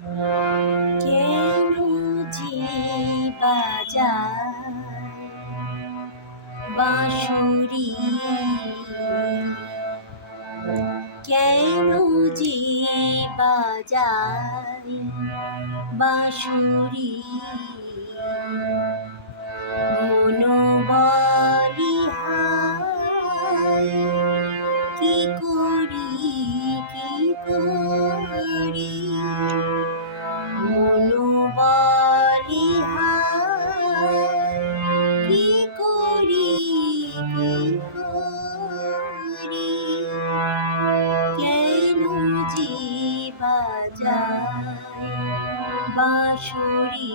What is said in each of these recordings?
কেন যে বাজায় বাঁশুরি, কেন যে বাজায় বাঁশুরি, মন বলি হায় কি করি কি করি, মন বলি হায় কি করি কি করি, কেন যে বাজায় বাঁশুরি।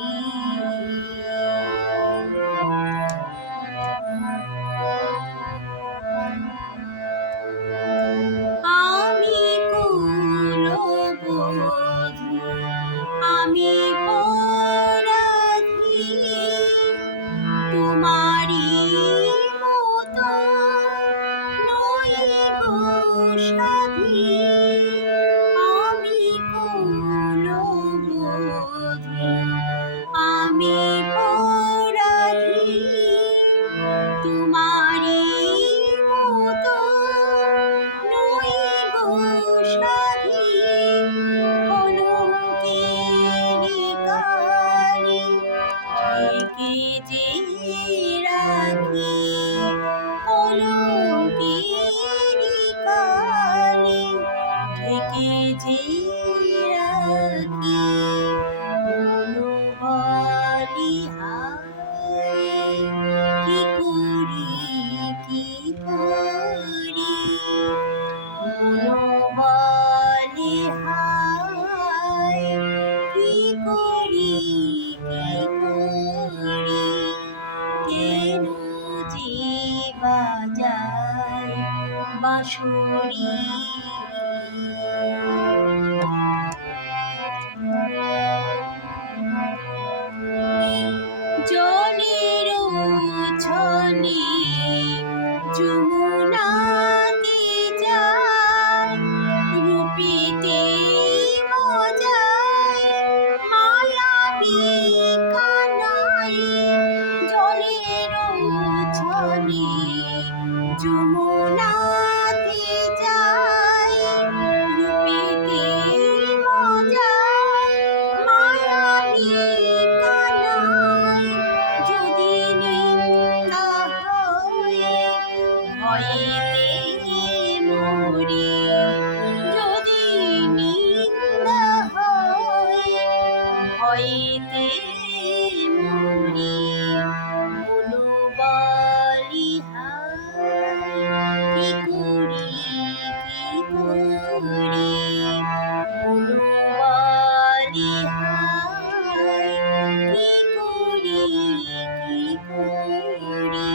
আমি কুলবধূ, আমি পরাধী, তোমারি মতো নই গো সাধী। আমি কুলবধূ, আমি পরাধী, তোমারি মতো নই গো সাধী। কলঙ্কেরি কালি ঢেকে যে রাখি, কলঙ্কেরি কালি ঢেকে যে রাখি, মন বলি হায় কি করি কি করি, মন বলি হায় কি করি কি করি, কেন যে বাজায় বাঁশুরি। জলের উছনে যমুনাতে যায়, রূপেতে মজায় মায়াবী কানাই। জলের উছনে যমুনাতে যায়, রূপেতে মজায় মায়াবী কানাই। যদি নিন্দা হয় ভয়েতে মরি, যদি নিন্দা হয় ভয়েতে মরি, মন বলি হায় কি করি কি করি, মন বলি হায় কি করি কি করি,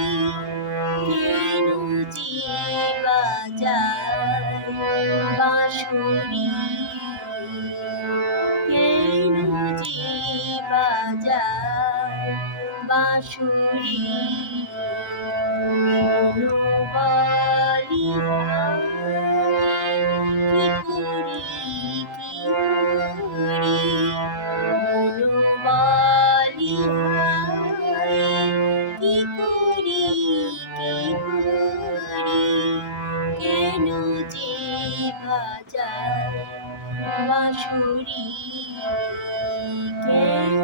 কেন যে বাজায় বাঁশুরি, কেন যে বাজায় বাঁশুরি, মন বলি হায় কি করি কি করি, মন বলি হায় কি করি কি করি, কেন যে বাজায় বাঁশুরি, কেন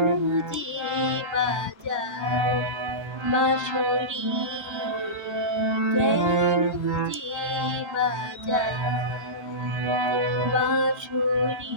যে বাজায় বাঁশুরি, কেন যে বাজায় বাঁশুরি।